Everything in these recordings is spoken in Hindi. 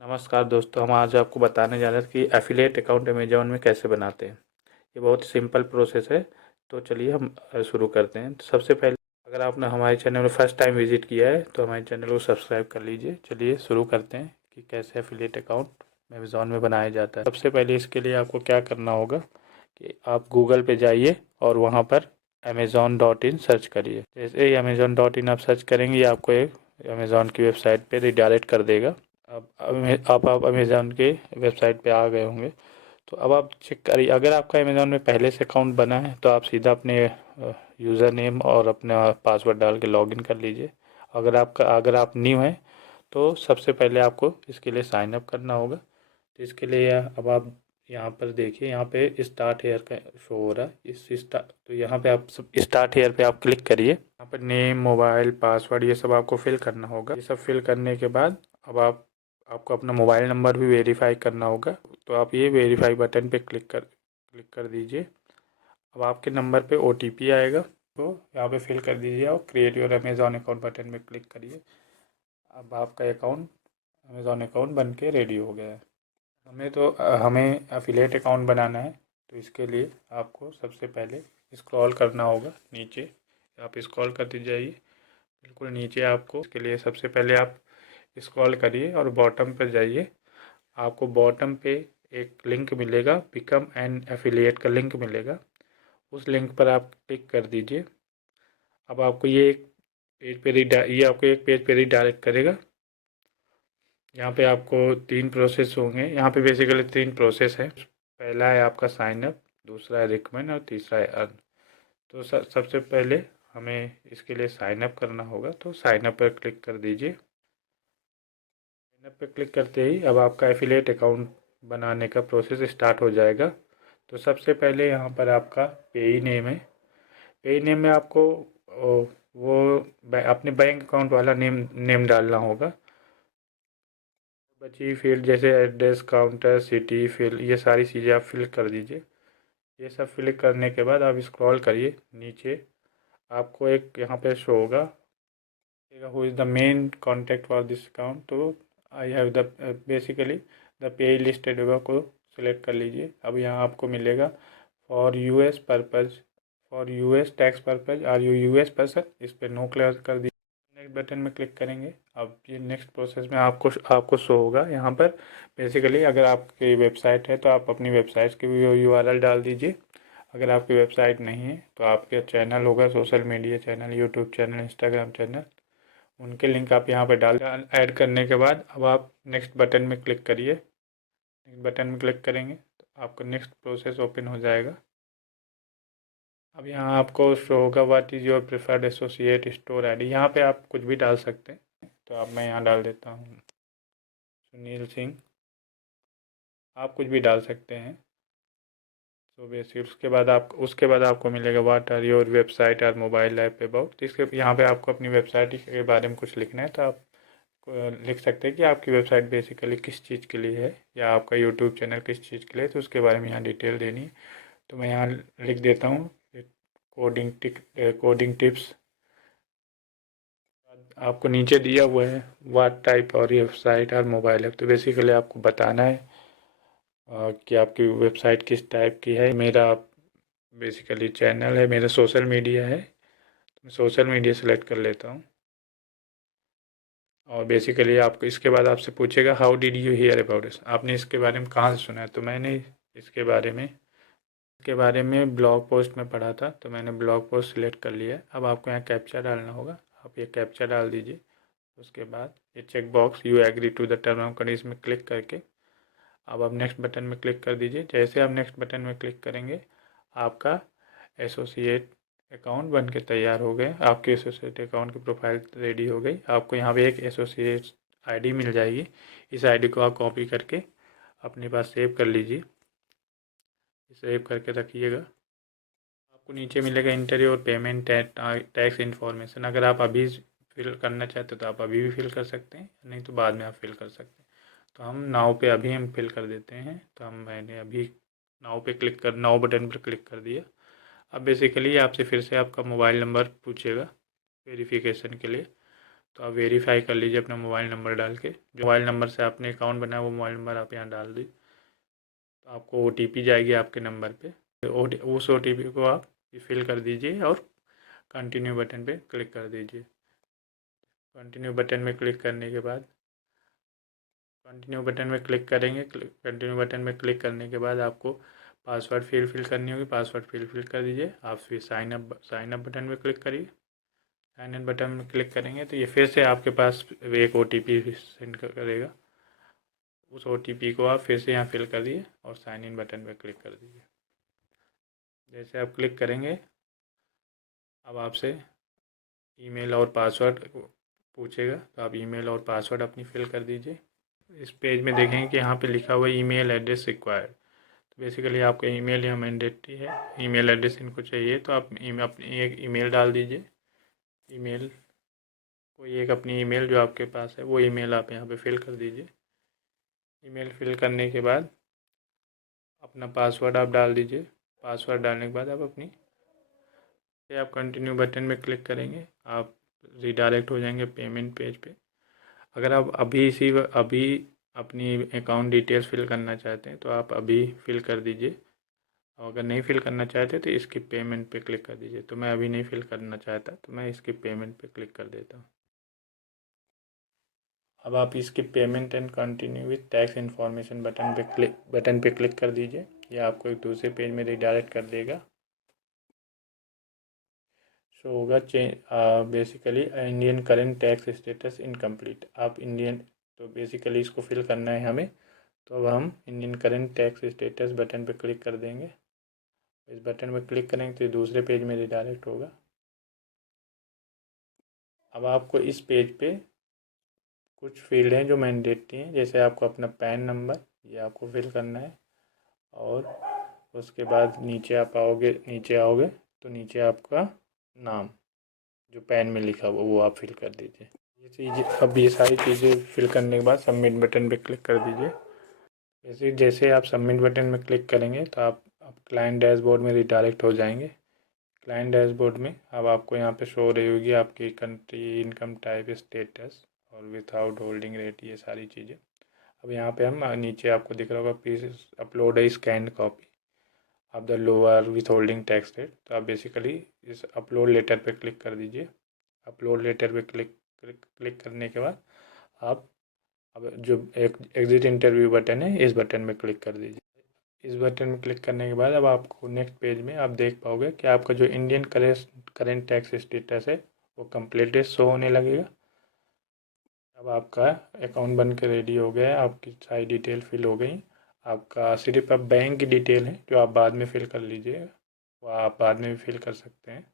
नमस्कार दोस्तों, हम आज आपको बताने जा रहे हैं कि एफिलिएट अकाउंट अमेज़न में कैसे बनाते हैं। ये बहुत ही सिंपल प्रोसेस है। तो चलिए हम शुरू करते हैं। तो सबसे पहले अगर आपने हमारे चैनल में फर्स्ट टाइम विजिट किया है तो हमारे चैनल को सब्सक्राइब कर लीजिए। चलिए शुरू करते हैं कि कैसे एफिलिएट अकाउंट अमेज़न में बनाया जाता है। सबसे पहले इसके लिए आपको क्या करना होगा कि आप गूगल पे जाइए और वहाँ पर amazon.in सर्च करिए। जैसे ही amazon.in आप सर्च करेंगे, ये आपको एक अमेज़न की वेबसाइट पे रिडायरेक्ट कर देगा। अब आप अमेज़न के वेबसाइट पे आ गए होंगे। तो अब आप चेक करिए, अगर आपका अमेज़न में पहले से अकाउंट बना है तो आप सीधा अपने यूज़र नेम और अपना पासवर्ड डाल के लॉगिन कर लीजिए। अगर आप न्यू हैं तो सबसे पहले आपको इसके लिए साइन अप करना होगा। तो इसके लिए अब आप यहाँ पर देखिए, यहाँ पे स्टार्ट हेयर का शो हो रहा है। तो यहाँ पे आप स्टार्ट हेयर पे आप क्लिक करिए। यहाँ पर नेम, मोबाइल, पासवर्ड ये सब आपको फिल करना होगा। ये सब फिल करने के बाद अब आपको अपना मोबाइल नंबर भी वेरीफाई करना होगा। तो आप ये वेरीफाई बटन पे क्लिक कर दीजिए। अब आपके नंबर पे OTP आएगा, तो यहाँ पे फिल कर दीजिए और create your Amazon account button पे क्लिक करिए। अब आपका अकाउंट अमेज़न अकाउंट बन के रेडी हो गया है। हमें एफिलिएट अकाउंट बनाना है। तो इसके लिए आपको सबसे पहले स्क्रॉल करना होगा नीचे। आप स्क्रॉल करते जाइए बिल्कुल नीचे। आपको इसके लिए सबसे पहले आप स्क्रॉल करिए और बॉटम पर जाइए। आपको बॉटम पे एक लिंक मिलेगा, बिकम एन एफिलिएट का लिंक मिलेगा। उस लिंक पर आप क्लिक कर दीजिए। अब आपको ये आपको एक पेज पे रीडायरेक्ट करेगा। यहाँ पे आपको 3 प्रोसेस होंगे। यहाँ पे बेसिकली 3 प्रोसेस है। पहला है आपका साइन अप, दूसरा है रिकमेंड और तीसरा है अर्न। तो सबसे पहले हमें इसके लिए साइन अप करना होगा। तो साइन अप पर क्लिक कर दीजिए। साइन अप पर क्लिक करते ही अब आपका एफिलिएट अकाउंट बनाने का प्रोसेस स्टार्ट हो जाएगा। तो सबसे पहले यहाँ पर आपका पेई नेम है। पेई नेम में आपको अपने बैंक अकाउंट वाला नेम नेम डालना होगा। बची फील्ड जैसे एड्रेस, काउंटर, सिटी, फिल, ये सारी चीज़ें आप फिल कर दीजिए। ये सब फिल करने के बाद आप स्क्रॉल करिए नीचे। आपको एक यहाँ पे शो होगा, who is the main contact for this account. तो I have the basically the pay listed होगा को सिलेक्ट कर लीजिए। अब यहाँ आपको मिलेगा for US purpose, for US tax purpose, are you US person, इस पर नो क्लियर कर दीजिए। नेक्स्ट बटन में क्लिक करेंगे। अब ये नेक्स्ट प्रोसेस में आपको शो होगा यहाँ पर। बेसिकली अगर आपकी वेबसाइट है तो आप अपनी वेबसाइट की भी URL डाल दीजिए। अगर आपकी वेबसाइट नहीं है तो आपके चैनल होगा, social media channel, YouTube channel, Instagram channel, उनके लिंक आप यहाँ पे डाल ऐड करने के बाद अब आप नेक्स्ट बटन में क्लिक करिए। नेक्स्ट बटन में क्लिक करेंगे तो आपका नेक्स्ट प्रोसेस ओपन हो जाएगा। अब यहाँ आपको शो होगा what is your preferred associate store ID। यहाँ पे आप कुछ भी डाल सकते हैं। तो अब मैं यहाँ डाल देता हूँ सुनील सिंह। आप कुछ भी डाल सकते हैं। तो बेसिक उसके बाद आपको मिलेगा व्हाट आर योर वेबसाइट और मोबाइल ऐप अबाउट। तो इसके यहाँ पे आपको अपनी वेबसाइट के बारे में कुछ लिखना है। तो आप लिख सकते हैं कि आपकी वेबसाइट बेसिकली किस चीज़ के लिए है, या आपका यूट्यूब चैनल किस चीज़ के लिए है। तो उसके बारे में यहाँ डिटेल देनी है। तो मैं यहाँ लिख देता हूँ कोडिंग टिप्स। आपको नीचे दिया हुआ है व्हाट टाइप और वेबसाइट और मोबाइल ऐप। तो बेसिकली आपको बताना है कि आपकी वेबसाइट किस टाइप की है। मेरा बेसिकली चैनल है, मेरा सोशल मीडिया है, तो मैं सोशल मीडिया सेलेक्ट कर लेता हूँ। और बेसिकली आपको इसके बाद आपसे पूछेगा how did you here about this, आपने इसके बारे में कहाँ से सुना है। तो मैंने इसके बारे में ब्लॉग पोस्ट में पढ़ा था, तो मैंने ब्लॉग पोस्ट सिलेक्ट कर लिया है। अब आपको यहाँ कैप्चा डालना होगा। आप ये कैप्चा डाल दीजिए। उसके बाद ये check box you agree to the term and condition में क्लिक करके अब आप नेक्स्ट बटन में क्लिक कर दीजिए। जैसे आप नेक्स्ट बटन में क्लिक करेंगे आपका एसोसिएट अकाउंट बन के तैयार हो गए। आपके एसोसिएट अकाउंट की प्रोफाइल रेडी हो गई। आपको यहाँ पे एक एसोसिएट ID मिल जाएगी। इस ID को आप कॉपी करके अपने पास सेव कर लीजिए। सेव करके रखिएगा। आपको नीचे मिलेगा इंटर और पेमेंट टैक्स इन्फॉर्मेशन। अगर आप अभी फिल करना चाहते हो तो आप अभी भी फिल कर सकते हैं, नहीं तो बाद में आप फिल कर सकते हैं। तो हम नाउ पे अभी हम फिल कर देते हैं। तो मैंने अभी नाउ बटन पर क्लिक कर दिया। अब बेसिकली आपसे फिर से आपका मोबाइल नंबर पूछेगा वेरिफिकेशन के लिए। तो आप वेरीफाई कर लीजिए अपना मोबाइल नंबर डाल के। जो मोबाइल नंबर से आपने अकाउंट बनाया वो मोबाइल नंबर आप यहाँ डाल दीजिए। तो आपको OTP जाएगी आपके नंबर पे, उस OTP को आप फिल कर दीजिए और कंटिन्यू बटन पे क्लिक कर दीजिए। कंटिन्यू बटन में क्लिक करने के बाद कंटिन्यू बटन में क्लिक करेंगे। कंटिन्यू बटन में क्लिक करने के बाद आपको पासवर्ड फिल करनी होगी। पासवर्ड फिल कर दीजिए। आप फिर साइन अप बटन में क्लिक करिए। साइन इन बटन में क्लिक करेंगे तो ये फिर से आपके पास एक OTP सेंड करेगा। उस OTP को आप फिर से यहाँ फिल कर दिए और साइन इन बटन पे क्लिक कर दीजिए। जैसे आप क्लिक करेंगे अब आपसे ईमेल और पासवर्ड पूछेगा, तो आप ईमेल और पासवर्ड अपनी फिल कर दीजिए। इस पेज में देखेंगे कि यहाँ पे लिखा हुआ है ईमेल एड्रेस रिक्वायर्ड। तो बेसिकली आपका ईमेल यहाँ मैंडेटरी है, ईमेल एड्रेस इनको चाहिए। तो आप अपनी एक ईमेल डाल दीजिए। ईमेल कोई एक अपनी ईमेल जो आपके पास है वो ईमेल आप यहाँ पे फिल कर दीजिए। ईमेल फिल करने के बाद अपना पासवर्ड आप डाल दीजिए। पासवर्ड डालने के बाद आप कंटिन्यू बटन में क्लिक करेंगे, आप रीडायरेक्ट हो जाएंगे पेमेंट पेज पे। अगर आप अभी अपनी अकाउंट डिटेल्स फिल करना चाहते हैं तो आप अभी फिल कर दीजिए, और अगर नहीं फिल करना चाहते तो इसकी पेमेंट पे क्लिक कर दीजिए। तो मैं अभी नहीं फिल करना चाहता तो मैं इसकी पेमेंट पे क्लिक कर देता हूँ। अब आप इसकी payment and continue with tax information button पे क्लिक कर दीजिए। यह आपको एक दूसरे पेज में रीडायरेक्ट कर देगा। शो होगा basically Indian current tax status incomplete. आप इंडियन, तो बेसिकली इसको फिल करना है हमें। तो अब हम Indian current tax status button पे क्लिक कर देंगे। इस बटन में क्लिक करेंगे तो दूसरे पेज में रीडायरेक्ट होगा। अब आपको इस पेज पे कुछ फील्ड हैं जो मैंडेटरी हैं, जैसे आपको अपना पैन नंबर ये आपको फिल करना है, और उसके बाद नीचे आओगे तो नीचे आपका नाम जो पैन में लिखा हुआ वो आप फिल कर दीजिए। ये चीज़, अब ये सारी चीज़ें फिल करने के बाद सबमिट बटन पे क्लिक कर दीजिए। जैसे आप सबमिट बटन में क्लिक करेंगे तो आप क्लाइंट डैशबोर्ड में रिडायरेक्ट हो जाएंगे। क्लाइंट डैशबोर्ड में अब आपको यहाँ पे शो हो रही होगी आपकी कंट्री, इनकम टाइप, स्टेटस और विथआउट होल्डिंग रेट, ये सारी चीज़ें। अब यहाँ पे हम नीचे आपको दिख रहा होगा please upload A scan copy of the lower with holding tax rate. तो आप बेसिकली इस अपलोड लेटर पे क्लिक कर दीजिए। अपलोड लेटर पे क्लिक करने के बाद आप अब जो एक एग्ज़िट इंटरव्यू बटन है इस बटन में क्लिक कर दीजिए। इस बटन में क्लिक करने के बाद अब आपको नेक्स्ट पेज में आप देख पाओगे कि आपका जो इंडियन करेंट टैक्स स्टेटस है वो कंप्लीट शो होने लगेगा। अब आपका अकाउंट बन के रेडी हो गया है, आपकी सारी डिटेल फिल हो गई। आपका सिर्फ अब बैंक की डिटेल है जो आप बाद में फिल कर लीजिए, वो आप बाद में भी फिल कर सकते हैं।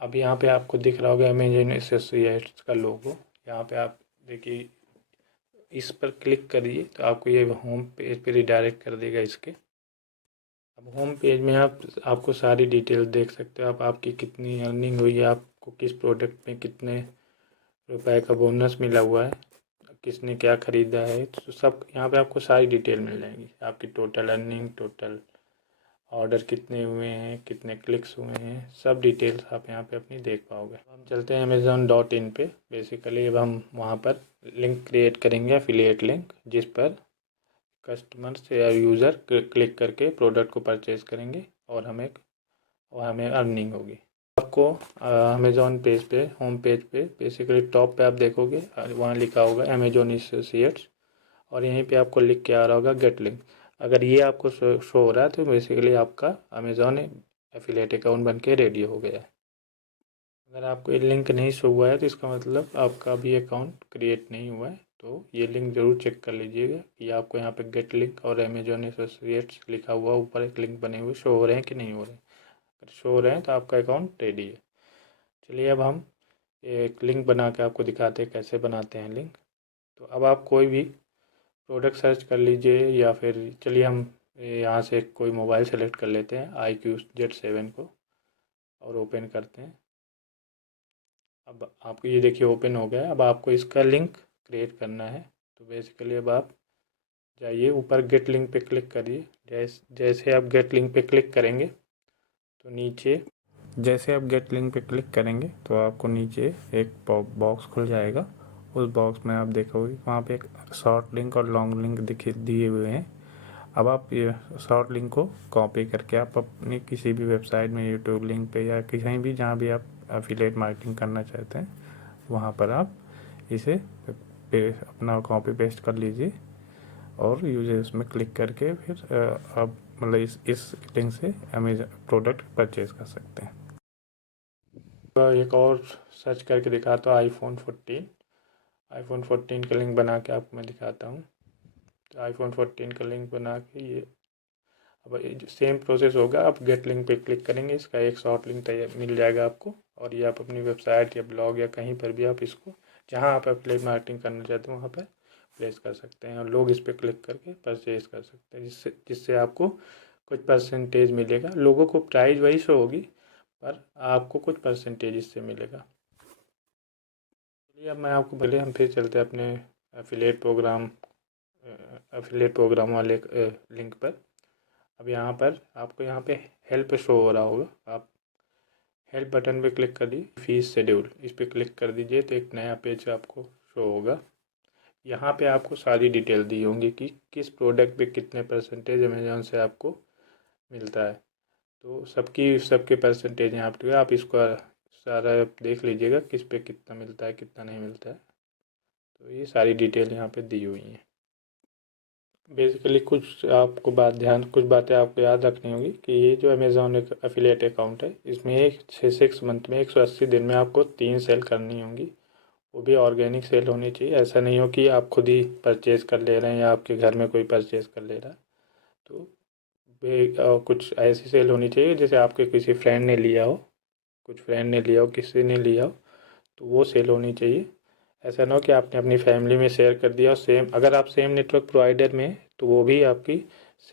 अब यहाँ पे आपको दिख रहा होगा अमेजन एसोसिएट्स का लोगो। यहाँ पे आप देखिए, इस पर क्लिक करिए तो आपको ये होम पेज पे रिडायरेक्ट कर देगा इसके। अब होम पेज में आपको सारी डिटेल देख सकते हो। आपकी कितनी अर्निंग हुई है, आपको किस प्रोडक्ट में कितने रुपए का बोनस मिला हुआ है, किसने क्या ख़रीदा है, तो सब यहाँ पे आपको सारी डिटेल मिल जाएगी। आपकी टोटल अर्निंग, टोटल ऑर्डर कितने हुए हैं, कितने क्लिक्स हुए हैं, सब डिटेल्स आप यहाँ पे अपनी देख पाओगे। हम चलते हैं amazon.in पे। बेसिकली अब हम वहाँ पर लिंक क्रिएट करेंगे, एफिलिएट लिंक, जिस पर कस्टमर्स या यूज़र क्लिक करके प्रोडक्ट को परचेज़ करेंगे और हमें अर्निंग होगी। आपको अमेज़ॉन पेज पे, होम पेज पे बेसिकली टॉप पे आप देखोगे वहाँ लिखा होगा अमेज़ॉन एसोसिएट्स, और यहीं पे आपको लिख के आ रहा होगा गेट लिंक। अगर ये आपको शो हो रहा है तो बेसिकली आपका अमेज़ॉन एफिलिएट अकाउंट बन के रेडी हो गया है। अगर आपको ये लिंक नहीं शो हुआ है तो इसका मतलब आपका अभी अकाउंट क्रिएट नहीं हुआ है। तो ये लिंक ज़रूर चेक कर लीजिएगा कि आपको यहाँ पे गेट लिंक और अमेज़ॉन एसोसिएट्स लिखा हुआ ऊपर एक लिंक बने हुए शो हो रहे हैं कि नहीं हो रहे हैं। अगर शो हो रहे हैं तो आपका अकाउंट रेडी है। चलिए अब हम एक लिंक बना के आपको दिखाते हैं कैसे बनाते हैं लिंक। तो अब आप कोई भी प्रोडक्ट सर्च कर लीजिए, या फिर चलिए हम यहाँ से कोई मोबाइल सेलेक्ट कर लेते हैं iQZ7 को और ओपन करते हैं। अब आपको ये देखिए ओपन हो गया है। अब आपको इसका लिंक क्रिएट करना है। तो बेसिकली अब आप जाइए ऊपर गेट लिंक पे क्लिक करिए। जैसे आप गेट लिंक पे क्लिक करेंगे तो नीचे जैसे आप गेट लिंक पे क्लिक करेंगे तो आपको नीचे एक बॉक्स खुल जाएगा। उस बॉक्स में आप देखोगे वहाँ पे एक शॉर्ट लिंक और लॉन्ग लिंक दिए हुए हैं। अब आप ये शॉर्ट लिंक को कॉपी करके आप अपनी किसी भी वेबसाइट में, यूट्यूब लिंक पे या कहीं भी जहाँ भी आप एफिलिएट मार्केटिंग करना चाहते हैं वहाँ पर आप इसे अपना कॉपी पेस्ट कर लीजिए और यूजर्स में क्लिक करके फिर आप मतलब इस लिंक से अमेजन प्रोडक्ट परचेज कर सकते हैं। तो एक और सर्च करके दिखाता हूँ आईफोन 14 का लिंक बना के आपको मैं दिखाता हूँ। तो आईफोन 14 का लिंक बना के ये अब सेम प्रोसेस होगा। आप गेट लिंक पे क्लिक करेंगे, इसका एक शॉर्ट लिंक तैयार मिल जाएगा आपको और ये आप अपनी वेबसाइट या ब्लॉग या कहीं पर भी आप इसको जहाँ आप एफिलिएट मार्केटिंग करना चाहते हैं वहाँ पर प्लेस कर सकते हैं और लोग इस पर क्लिक करके परचेज कर सकते हैं, जिससे आपको कुछ परसेंटेज मिलेगा। लोगों को प्राइस वही शो होगी पर आपको कुछ परसेंटेज इससे मिलेगा। चलिए अब मैं आपको पहले हम फिर चलते हैं अपने एफिलिएट प्रोग्राम वाले लिंक पर। अब यहाँ पर आपको यहाँ पे हेल्प शो हो रहा होगा, आप हेल्प बटन पे क्लिक कर दीजिए। फीस शेड्यूल इस पर क्लिक कर दीजिए तो एक नया पेज आपको शो होगा। यहाँ पे आपको सारी डिटेल दी होंगी कि किस प्रोडक्ट पे कितने परसेंटेज अमेज़ॉन से आपको मिलता है। तो सबके परसेंटेज यहाँ पे आप इसको सारा देख लीजिएगा किस पे कितना मिलता है कितना नहीं मिलता है। तो ये सारी डिटेल यहाँ पे दी हुई हैं। बेसिकली कुछ बातें आपको याद रखनी होगी कि ये जो अमेज़ॉन एक एफिलिएट अकाउंट है इसमें 6 मंथ में 180 दिन में आपको 3 सेल करनी होंगी। वो भी ऑर्गेनिक सेल होनी चाहिए। ऐसा नहीं हो कि आप खुद ही परचेज़ कर ले रहे हैं या आपके घर में कोई परचेज़ कर ले रहा है। तो कुछ ऐसी सेल होनी चाहिए जैसे आपके किसी फ्रेंड ने लिया हो, किसी ने लिया हो, तो वो सेल होनी चाहिए। ऐसा ना हो कि आपने अपनी फैमिली में शेयर कर दिया और अगर आप सेम नेटवर्क प्रोवाइडर में तो वो भी आपकी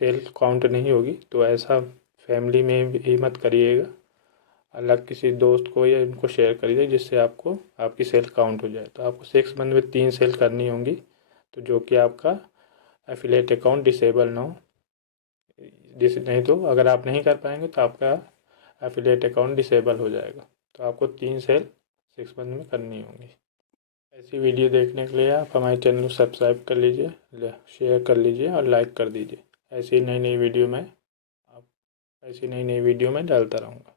सेल काउंट नहीं होगी। तो ऐसा फैमिली में भी मत करिएगा, अलग किसी दोस्त को या इनको शेयर करिए जिससे आपको आपकी सेल काउंट हो जाए। तो आपको 6 मंथ में 3 सेल करनी होंगी, तो जो कि आपका एफिलिएट अकाउंट डिसेबल ना हो। जैसे नहीं तो अगर आप नहीं कर पाएंगे तो आपका एफिलिएट अकाउंट डिसेबल हो जाएगा। तो आपको 3 सेल 6 मंथ में करनी होंगी। ऐसी वीडियो देखने के लिए आप हमारे चैनल को सब्सक्राइब कर लीजिए, शेयर कर लीजिए और लाइक कर दीजिए। ऐसी नई नई वीडियो मैं डालता रहूँगा।